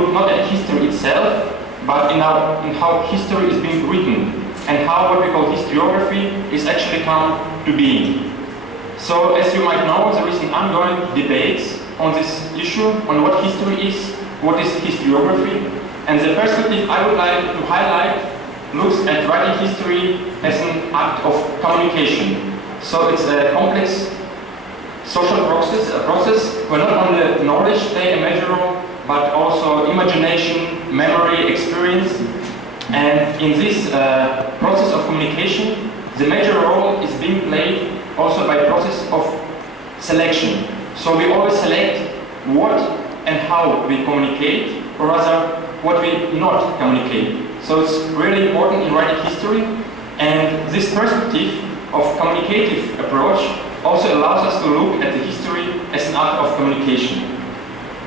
look not at history itself, but in how history is being written, and how what we call historiography is actually come to being. So, as you might know, there is an ongoing debate on this issue, on what history is, what is historiography, and the perspective I would like to highlight looks at writing history as an act of communication. So it's a complex social process where not only knowledge play a major role, but also imagination, memory, experience. And in this process of communication, the major role is being played also by process of selection. So we always select what and how we communicate, or rather what we not communicate. So it's really important in writing history, and this perspective of communicative approach also allows us to look at the history as an act of communication.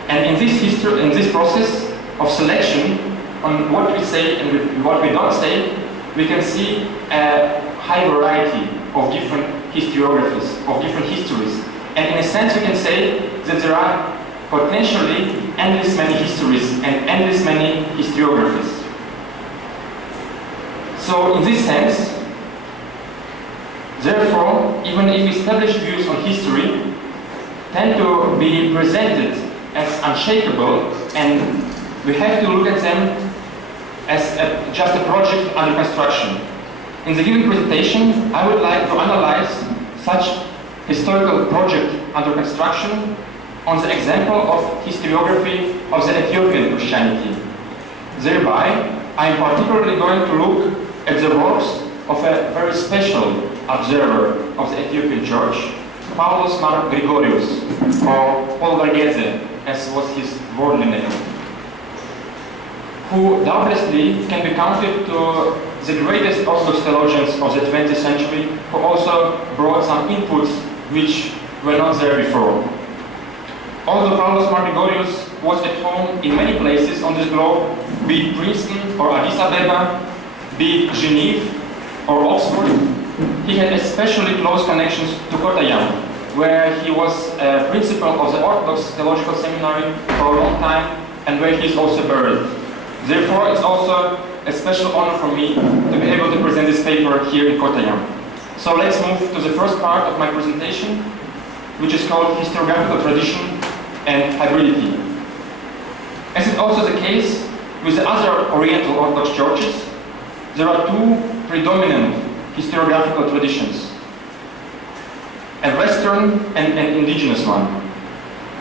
And in this process of selection on what we say and what we don't say, we can see a high variety of different historiographies, of different histories. And in a sense we can say that there are potentially endless many histories and endless many historiographies. So in this sense, therefore, even if established views on history tend to be presented as unshakable, and we have to look at them as just a project under construction. In the given presentation, I would like to analyze such historical project under construction on the example of historiography of the Ethiopian Christianity. Thereby, I am particularly going to look at the works of a very special observer of the Ethiopian Church, Paulos Gregorios, or Paul as was his worldly name, who doubtlessly can be counted to the greatest Orthodox theologians of the 20th century, who also brought some inputs which were not there before. Although Paulos Gregorios was at home in many places on this globe, be it Princeton or Addis Ababa, be it Geneva or Oxford, he had especially close connections to Kottayam, where he was a principal of the Orthodox Theological Seminary for a long time, and where he is also buried. Therefore, it's also a special honor for me to be able to present this paper here in Kottayam. So let's move to the first part of my presentation, which is called Historiographical Tradition and Hybridity. As is also the case with the other Oriental Orthodox churches, there are two predominant historiographical traditions, a Western and an indigenous one.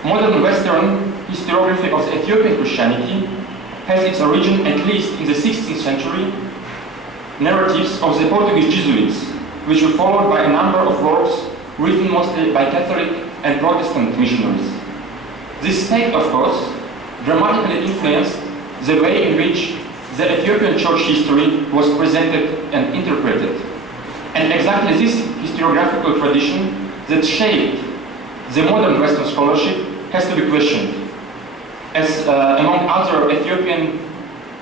Modern Western historiography of the Ethiopian Christianity has its origin at least in the 16th century narratives of the Portuguese Jesuits, which were followed by a number of works written mostly by Catholic and Protestant missionaries. This fact, of course, dramatically influenced the way in which the Ethiopian church history was presented and interpreted. And exactly this historiographical tradition that shaped the modern Western scholarship has to be questioned. As among other Ethiopian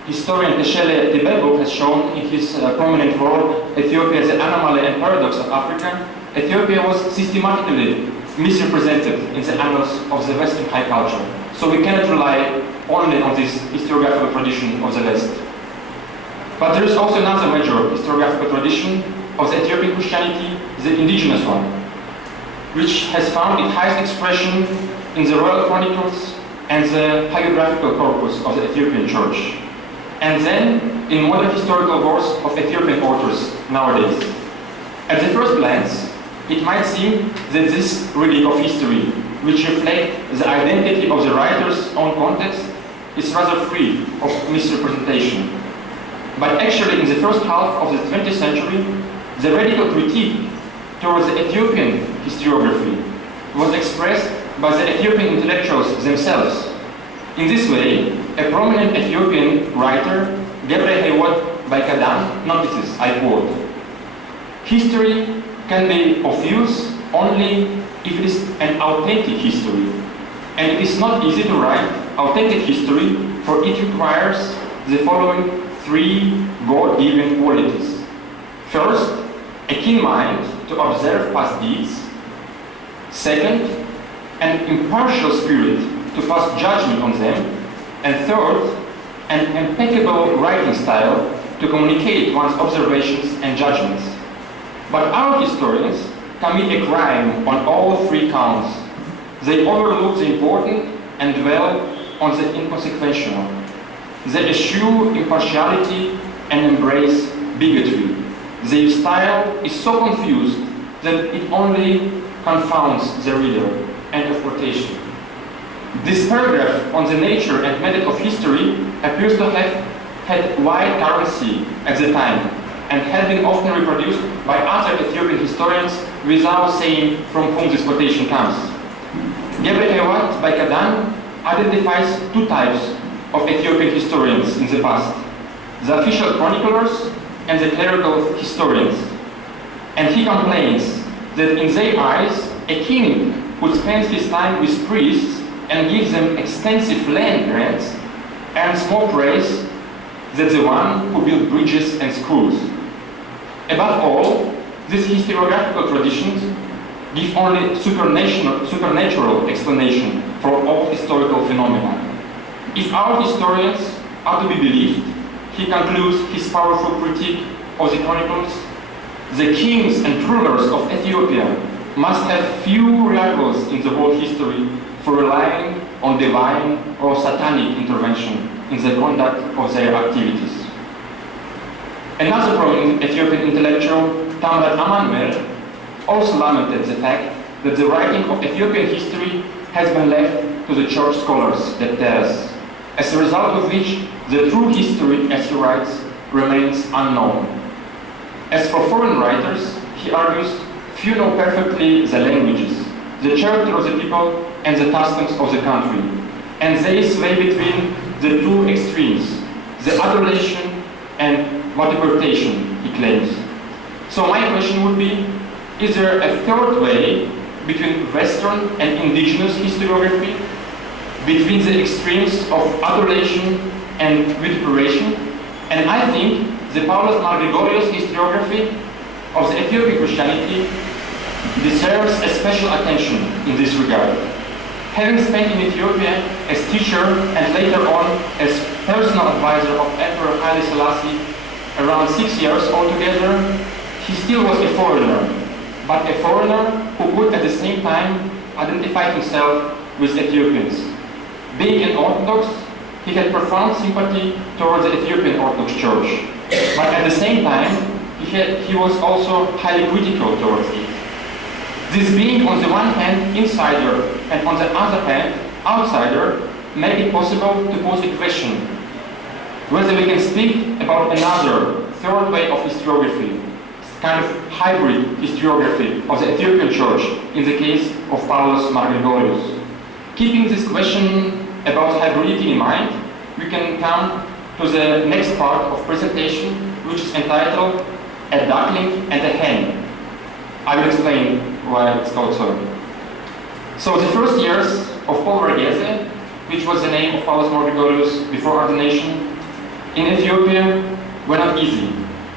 historian Teshele Tebebo has shown in his prominent work, Ethiopia, the Anomaly and Paradox of Africa, Ethiopia was systematically misrepresented in the annals of the Western high culture. So we cannot rely only on this historiographical tradition of the West. But there is also another major historiographical tradition of the Ethiopian Christianity, the indigenous one, which has found its highest expression in the royal chronicles and the hagiographical corpus of the Ethiopian Church, and then in modern historical works of Ethiopian authors nowadays. At the first glance, it might seem that this reading of history, which reflects the identity of the writer's own context, is rather free of misrepresentation. But actually, in the first half of the 20th century, the radical critique towards the Ethiopian historiography was expressed by the Ethiopian intellectuals themselves. In this way, a prominent Ethiopian writer, Gebre Hewot Baikadan, notices, I quote, "History can be of use only if it is an authentic history, and it is not easy to write authentic history, for it requires the following three God-given qualities. First, a keen mind to observe past deeds. Second, an impartial spirit to pass judgment on them. And third, an impeccable writing style to communicate one's observations and judgments. But our historians commit a crime on all three counts. They overlook the important and dwell on the inconsequential. They eschew impartiality and embrace bigotry. Their style is so confused that it only confounds the reader. End of quotation. This paragraph on the nature and method of history appears to have had wide currency at the time and had been often reproduced by other Ethiopian historians without saying from whom this quotation comes. Gregorios by Kadan identifies two types of Ethiopian historians in the past: the official chroniclers and the clerical historians. And he complains that in their eyes, a king who spends his time with priests and gives them extensive land grants earns more praise than the one who built bridges and schools. Above all, these historiographical traditions give only supernatural explanation for all historical phenomena. If our historians are to be believed, he concludes his powerful critique of the chronicles, the kings and rulers of Ethiopia must have few rivals in the world history for relying on divine or satanic intervention in the conduct of their activities. Another prominent Ethiopian intellectual, Tamar Amanmer, also lamented the fact that the writing of Ethiopian history has been left to the church scholars, the Teres, as a result of which the true history, as he writes, remains unknown. As for foreign writers, he argues, few know perfectly the languages, the character of the people, and the customs of the country, and they sway between the two extremes, the adulation and multiplication, he claims. So my question would be, is there a third way between Western and indigenous historiography, between the extremes of adulation and vituperation? And I think the Paulos Gregorios historiography of the Ethiopian Christianity deserves a special attention in this regard. Having spent in Ethiopia as teacher and later on as personal advisor of Emperor Haile Selassie around 6 years altogether, he still was a foreigner, but a foreigner who could at the same time identify himself with Ethiopians. Being an Orthodox, he had profound sympathy towards the Ethiopian Orthodox Church, but at the same time, he was also highly critical towards it. This being on the one hand insider and on the other hand outsider made it possible to pose a question whether we can speak about another third way of historiography, kind of hybrid historiography of the Ethiopian Church in the case of Paulos Gregorios. Keeping this question about hybridity in mind, we can come to the next part of presentation, which is entitled A Duckling and a Hen. I will explain why it's called so. So the first years of Paul Varghese, which was the name of Paulos Gregorios before ordination, in Ethiopia were not easy.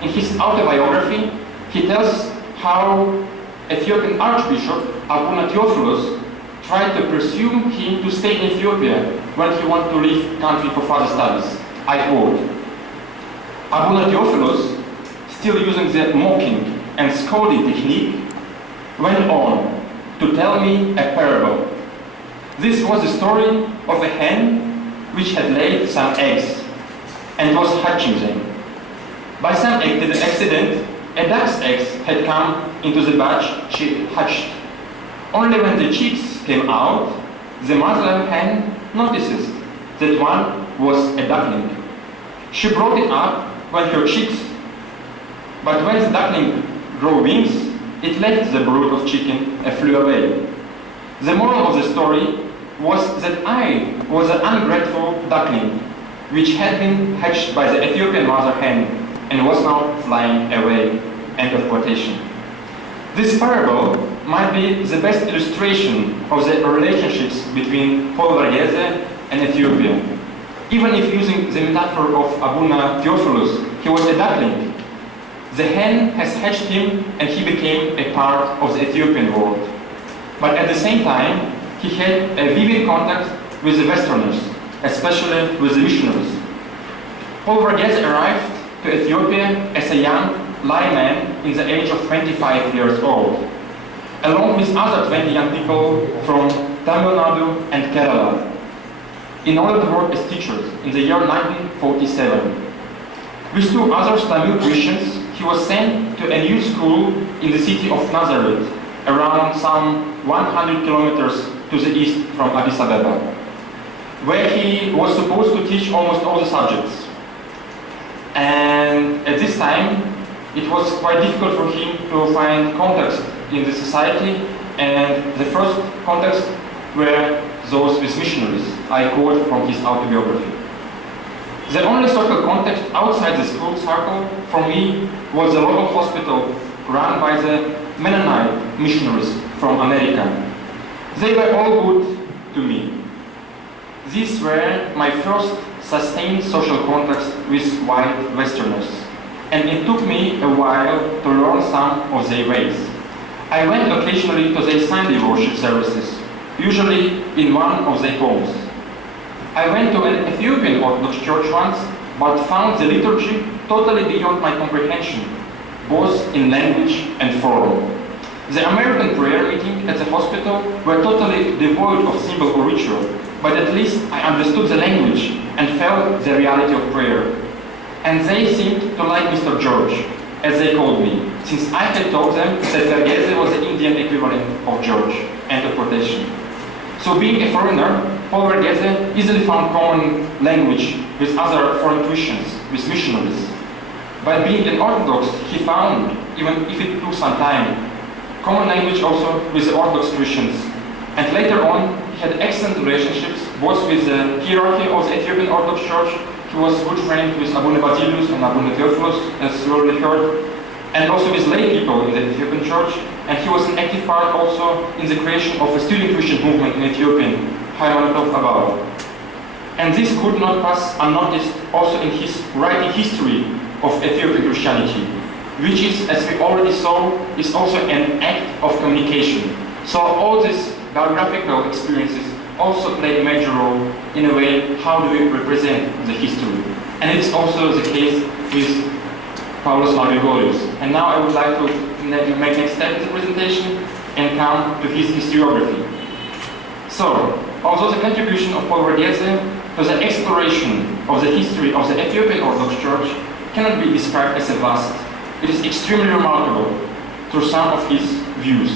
In his autobiography, he tells how Ethiopian Archbishop Abuna Theophilus tried to pursue him to stay in Ethiopia when he wanted to leave country for further studies. I quote, Abuna Theophilus, still using the mocking and scolding technique, went on to tell me a parable. This was the story of a hen which had laid some eggs and was hatching them. By some accident, a duck's eggs had come into the batch she hatched. Only when the chicks came out, the mother hen notices that one was a duckling. She brought it up when her chicks, but when the duckling grew wings, it left the brood of chicken and flew away. The moral of the story was that I was an ungrateful duckling, which had been hatched by the Ethiopian mother hen and was now flying away. End of quotation. This parable might be the best illustration of the relationships between Paul Varghese and Ethiopia. Even if using the metaphor of Abuna Theophilus, he was a duckling. The hen has hatched him and he became a part of the Ethiopian world. But at the same time, he had a vivid contact with the Westerners, especially with the missionaries. Paul Verghese arrived to Ethiopia as a young layman in the age of 25 years old, along with other 20 young people from Tamil Nadu and Kerala, in order to work as teachers in the year 1947. With two other Tamil Christians, he was sent to a new school in the city of Nazareth, around some 100 kilometers to the east from Addis Ababa, where he was supposed to teach almost all the subjects. And at this time, it was quite difficult for him to find context in the society, and the first contacts were those with missionaries. I quote from his autobiography. The only social contact outside the school circle for me was the local hospital run by the Mennonite missionaries from America. They were all good to me. These were my first sustained social contacts with white Westerners, and it took me a while to learn some of their ways. I went occasionally to their Sunday worship services, usually in one of their homes. I went to an Ethiopian Orthodox church once, but found the liturgy totally beyond my comprehension, both in language and form. The American prayer meeting at the hospital were totally devoid of symbol or ritual, but at least I understood the language and felt the reality of prayer. And they seemed to like Mr. George, as they called me, since I had told them that Verghese was the Indian equivalent of George, end of quotation. So being a foreigner, Paul Verghese easily found common language with other foreign Christians, with missionaries. By being an Orthodox, he found, even if it took some time, common language also with the Orthodox Christians. And later on, he had excellent relationships both with the hierarchy of the Ethiopian Orthodox Church. He was good friend with Abune Basilius and Abune Theophilus, as you already heard, and also with lay people in the Ethiopian Church. And he was an active part also in the creation of a student Christian movement in Ethiopian, Haymanot Abba. And this could not pass unnoticed also in his writing history of Ethiopian Christianity, which is, as we already saw, is also an act of communication. So all these biographical experiences also play a major role in a way how do we represent the history. And it's also the case with Paulos Gregorios. And now I would like to make next step in the presentation and come to his historiography. So, although the contribution of Paul Verghese to the exploration of the history of the Ethiopian Orthodox Church cannot be described as a vast, it is extremely remarkable through some of his views.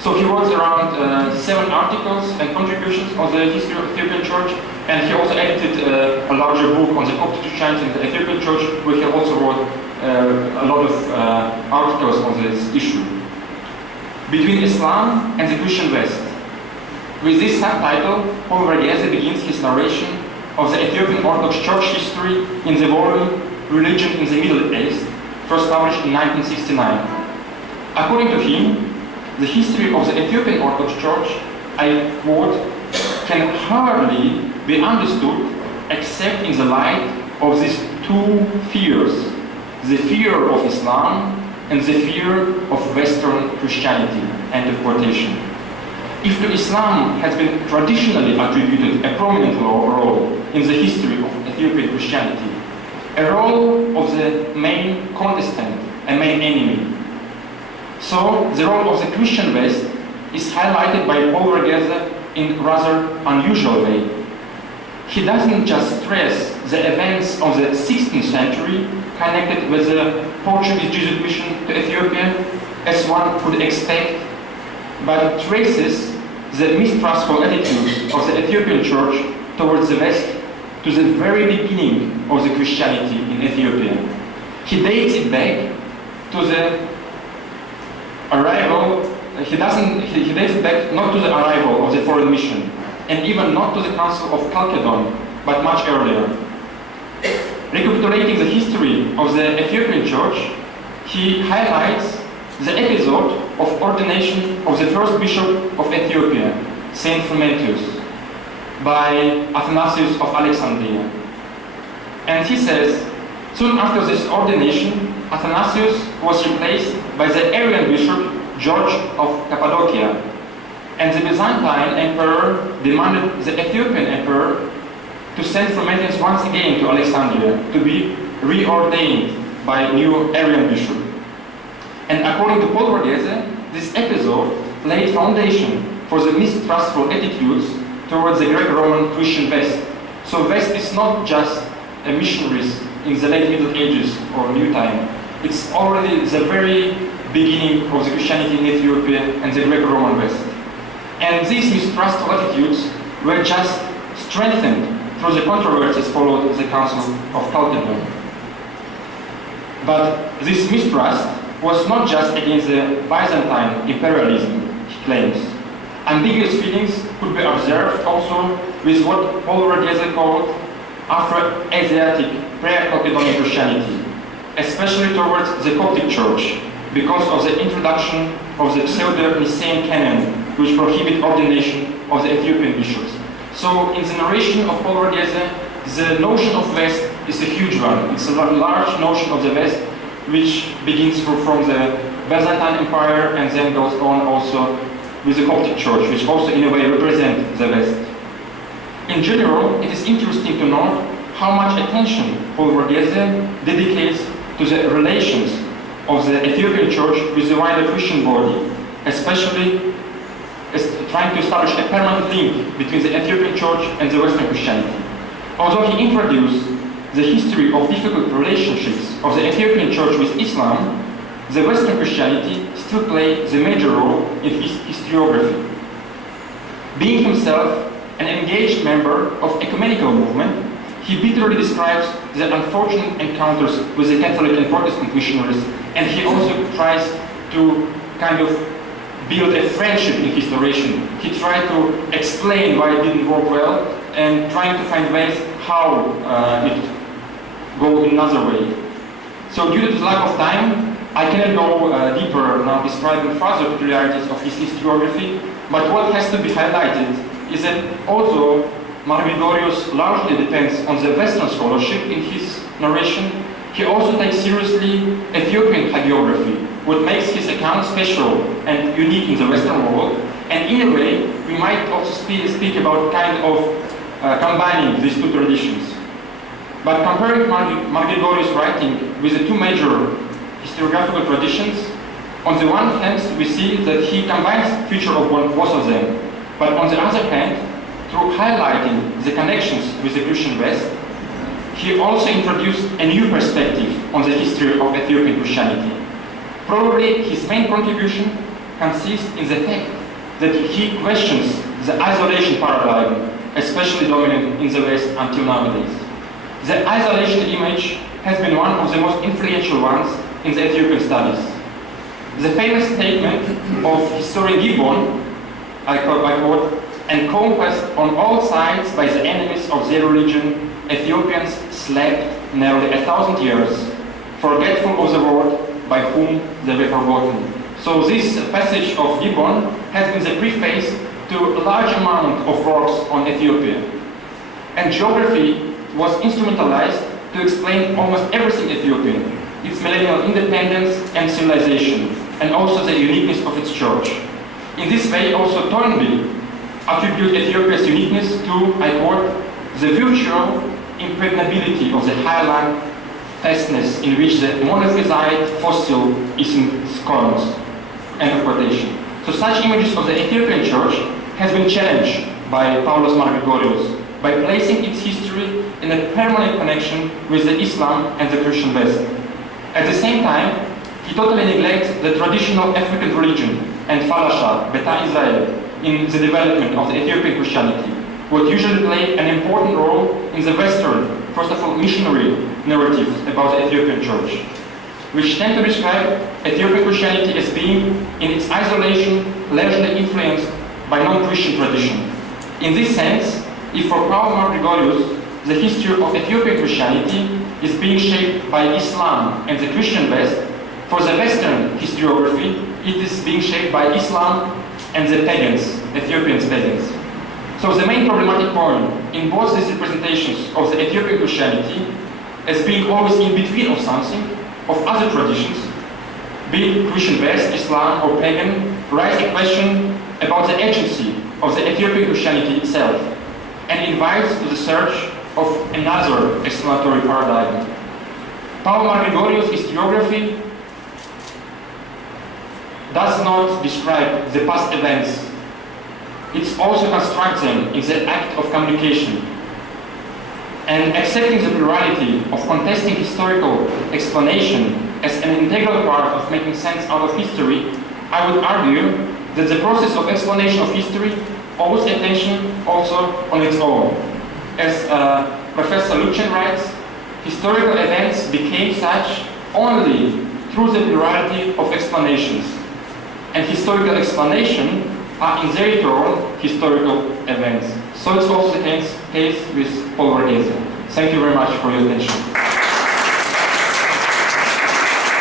So he wrote around 7 articles and contributions on the history of the Ethiopian Church, and he also edited a larger book on the Coptic Christianity in the Ethiopian Church, where he also wrote a lot of articles on this issue. Between Islam and the Christian West. With this subtitle, Paul Verghese begins his narration of the Ethiopian Orthodox Church history in the volume Religion in the Middle East, first published in 1969. According to him, the history of the Ethiopian Orthodox Church, I quote, can hardly be understood except in the light of these two fears, the fear of Islam and the fear of Western Christianity, end of quotation. If to Islam has been traditionally attributed a prominent role in the history of Ethiopian Christianity, a role of the main contestant, a main enemy, so the role of the Christian West is highlighted by Paul Verghese in a rather unusual way. He doesn't just stress the events of the 16th century connected with the Portuguese Jesuit mission to Ethiopia, as one could expect, but traces the mistrustful attitudes of the Ethiopian Church towards the West to the very beginning of the Christianity in Ethiopia. He dates it back to the arrival, he dates it back not to the arrival of the foreign mission, and even not to the Council of Chalcedon, but much earlier. Recapitulating the history of the Ethiopian Church, he highlights the episode of ordination of the first bishop of Ethiopia, Saint Frumentius, by Athanasius of Alexandria. And he says, soon after this ordination, Athanasius was replaced by the Arian bishop George of Cappadocia, and the Byzantine emperor demanded the Ethiopian emperor to send Frumentius once again to Alexandria to be reordained by a new Arian bishop. And according to Paul Borghese, this episode laid foundation for the mistrustful attitudes towards the Greco-Roman Christian West. So West is not just a missionaries in the late Middle Ages or New Time. It's already the very beginning of the Christianity in Ethiopia and the Greco-Roman West. And these mistrustful attitudes were just strengthened through the controversies followed the Council of Chalcedon. But this mistrust was not just against the Byzantine imperialism, he claims. Ambiguous feelings could be observed also with what Paul Borghese called Afro-Asiatic pre-Chalcedonian Christianity, especially towards the Coptic Church, because of the introduction of the Pseudo-Nicene canon, which prohibit ordination of the Ethiopian bishops. So in the narration of Paul Borghese, the notion of West is a huge one. It's a large notion of the West, which begins from the Byzantine Empire and then goes on also with the Coptic Church, which also in a way represents the West. In general, it is interesting to note how much attention Paul Borghese dedicates to the relations of the Ethiopian Church with the wider Christian body, especially trying to establish a permanent link between the Ethiopian Church and the Western Christianity. Although he introduced the history of difficult relationships of the Ethiopian Church with Islam, the Western Christianity still plays the major role in his historiography. Being himself an engaged member of ecumenical movement, he bitterly describes the unfortunate encounters with the Catholic and Protestant missionaries, and he also tries to kind of build a friendship in his narration. He tried to explain why it didn't work well and trying to find ways how it go in another way. So due to the lack of time, I cannot go deeper now describing further peculiarities of his historiography, but what has to be highlighted is that although Gregorios largely depends on the Western scholarship in his narration, he also takes seriously Ethiopian hagiography, what makes his account special and unique in the Western world. And in a way, we might also speak about kind of combining these two traditions. But comparing Gregorios' writing with the two major historiographical traditions, on the one hand, we see that he combines features of both of them. But on the other hand, through highlighting the connections with the Christian West, he also introduced a new perspective on the history of Ethiopian Christianity. Probably his main contribution consists in the fact that he questions the isolation paradigm, especially dominant in the West until nowadays. The isolation image has been one of the most influential ones in the Ethiopian studies. The famous statement of historian Gibbon, I quote, encompassed on all sides by the enemies of their religion, Ethiopians slept nearly 1,000 years, forgetful of the word by whom they were forgotten. So this passage of Gibbon has been the preface to a large amount of works on Ethiopia. And geography was instrumentalized to explain almost everything Ethiopian, its millennial independence and civilization, and also the uniqueness of its church. In this way, also Toynbee attribute Ethiopia's uniqueness to, I quote, the virtual impregnability of the highland fastness in which the monophysite fossil is ensconced. End of quotation. So such images of the Ethiopian church has been challenged by Paulos Gregorios by placing its history in a permanent connection with the Islam and the Christian West. At the same time, he totally neglects the traditional African religion and falasha, Beta Israel, in the development of the Ethiopian Christianity, what usually played an important role in the Western, first of all, missionary narratives about the Ethiopian church, which tend to describe Ethiopian Christianity as being, in its isolation, largely influenced by non-Christian tradition. In this sense, if for Paulos Gregorios, the history of Ethiopian Christianity is being shaped by Islam and the Christian West, for the Western historiography, it is being shaped by Islam and the pagans, Ethiopians pagans. So the main problematic point in both these representations of the Ethiopian Christianity as being always in between of something, of other traditions, be it Christian West, Islam or pagan, raise a question about the agency of the Ethiopian Christianity itself and invites to the search of another explanatory paradigm. Gregorios' historiography does not describe the past events. It's also constructing in the act of communication. And accepting the plurality of contesting historical explanation as an integral part of making sense out of history, I would argue that the process of explanation of history owes attention also on its own. As Professor Lucian writes, historical events became such only through the plurality of explanations. And historical explanation are in their turn historical events. So it's also the case with Paulos. Thank you very much for your attention.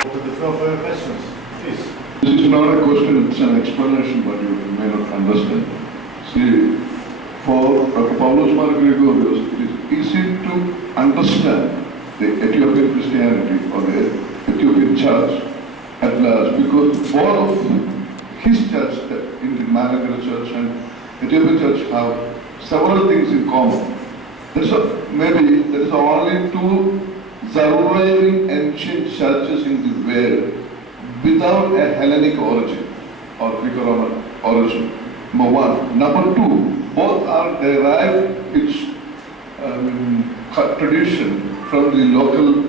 Open the floor for your questions, please. This is not a question, it's an explanation, but you may not understand. See, for Paulos Gregorios, it is easy to understand the Ethiopian Christianity or the Ethiopian church at large, because all of his church, in the Malankara church and Ethiopian church, have several things in common. Maybe there is only two surviving ancient churches in the world without a Hellenic origin or Greco-Roman origin. Number one. Number two, both are derived its tradition from the local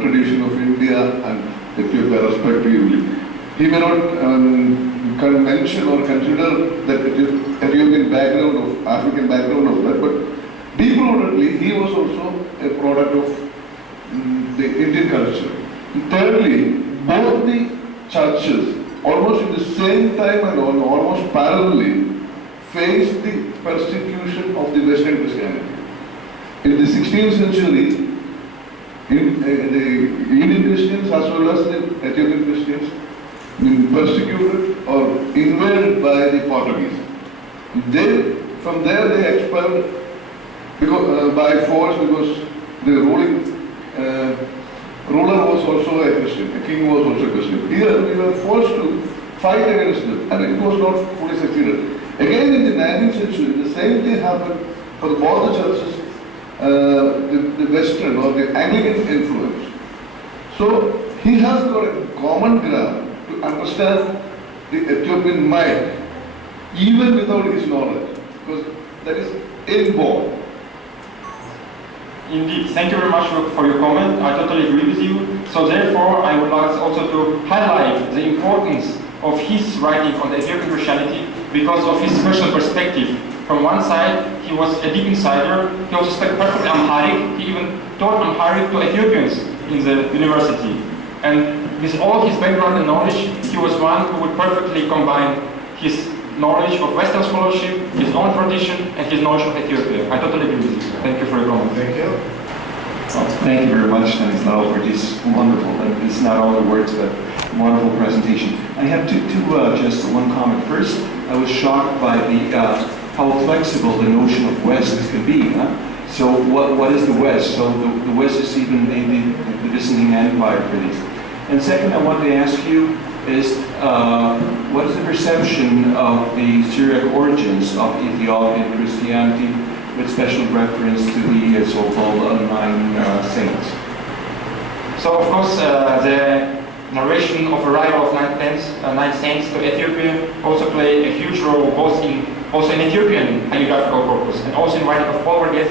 tradition of India and Ethiopia respectively. He may not can mention or consider that Ethiopian background of African background of that, but deep-rootedly he was also a product of the Indian culture. Thirdly, both the churches almost at the same time and almost parallelly faced the persecution of the Western Christianity. In the 16th century, the Indian Christians as well as the Ethiopian Christians been persecuted or invaded by the Portuguese. From there they expelled by force, because the ruling ruler was also a Christian, the king was also a Christian. Here we were forced to fight against them, and it was not fully succeeded. Again in the 19th century, the same thing happened for both the churches, the Western or the Anglican influence. So he has got a common ground to understand the Ethiopian mind, even without his knowledge, because that is inborn. Indeed, thank you very much for your comment. I totally agree with you. So therefore, I would like also to highlight the importance of his writing on the Ethiopian Christianity because of his personal perspective. From one side, he was a deep insider. He also spoke perfectly Amharic. He even taught Amharic to Ethiopians in the university. And with all his background and knowledge, he was one who would perfectly combine his knowledge of Western scholarship, his own tradition, and his knowledge of Ethiopia. I totally agree with you. Thank you for your comment. Thank you. Thank you very much, Stanislau, for this wonderful, and it's not all the words, but wonderful presentation. I have just one comment. First, I was shocked by how flexible the notion of West can be. So what is the West? So the West is even maybe the Byzantine Empire for these. And second, I wanted to ask you is what is the perception of the Syriac origins of Ethiopian Christianity, with special reference to the so-called nine saints? So of course the narration of arrival of nine saints to Ethiopia also play a huge role both in Ethiopian hagiographical corpus and also in writing of Paulos.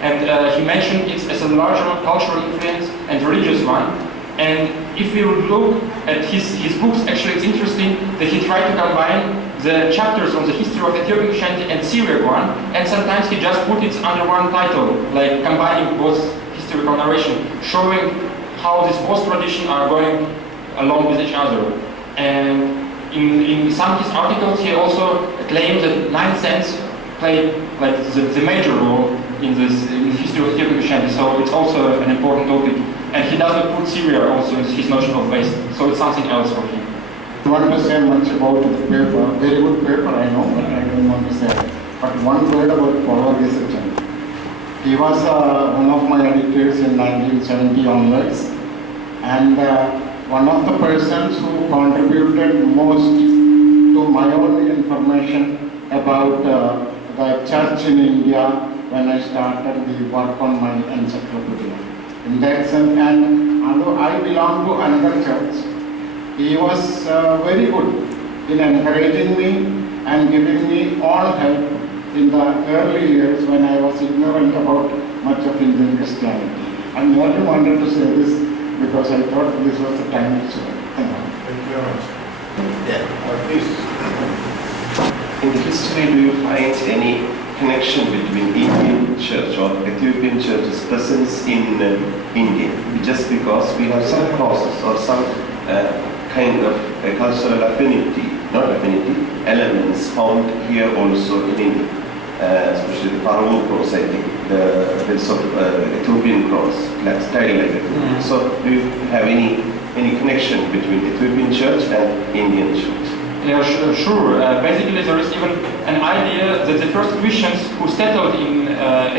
And he mentioned it as a larger cultural influence and religious one. And if we would look at his books, actually it's interesting that he tried to combine the chapters on the history of Ethiopian Christianity and Syriac one, and sometimes he just put it under one title, like combining both historical narration, showing how these both traditions are going along with each other. And in some of his articles, he also claimed that nine saints played like the major role in the history of Ethiopian Christianity. So it's also an important topic. And he doesn't put Syria also in his notion of West. So it's something else for him. I don't want to say much about the paper. Very good paper, I know, but I don't want to say. But one word about Paulos research. He was one of my editors in 1970 onwards, and one of the persons who contributed most to my own information about the church in India, when I started the work on my encyclopedia. In that sense, and although I belong to another church, he was very good in encouraging me and giving me all help in the early years when I was ignorant about much of Indian Christianity. I merely wanted to say this because I thought this was the time to say. Thank you very much. Please. In history, do you find any connection between Indian church or Ethiopian church's presence in India? Just because we have some causes or some kind of cultural affinity, not affinity, elements found here also in India, especially the Paulos cross, I think, the sort of Ethiopian cross, like style like that. So, do you have any connection between Ethiopian church and Indian church? Yeah, sure. Basically, there is even an idea that the first Christians who settled in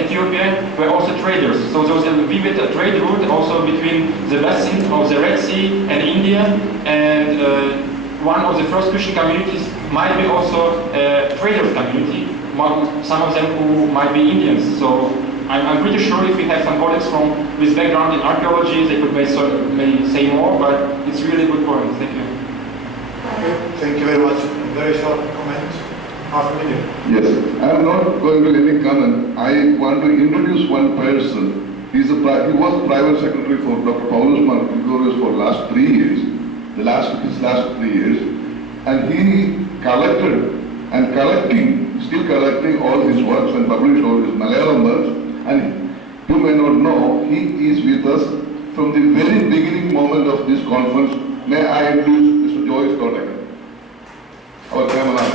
Ethiopia were also traders. So there was a vivid trade route also between the basin of the Red Sea and India. And one of the first Christian communities might be also a traders community. Some of them who might be Indians. So I'm pretty sure if we have some colleagues with background in archaeology, they could may say more. But it's really a good point. Thank you. Thank you very much. Very short comment. Half a minute. Yes, I am not going to any comment. I want to introduce one person. He was private secretary for Dr. Paulos Gregorios for last 3 years, his last 3 years, and he collected and still collecting all his works and published all his Malayalam works. And you may not know, he is with us from the very beginning moment of this conference. May I introduce Mr. Joyce Kodak, our cameraman.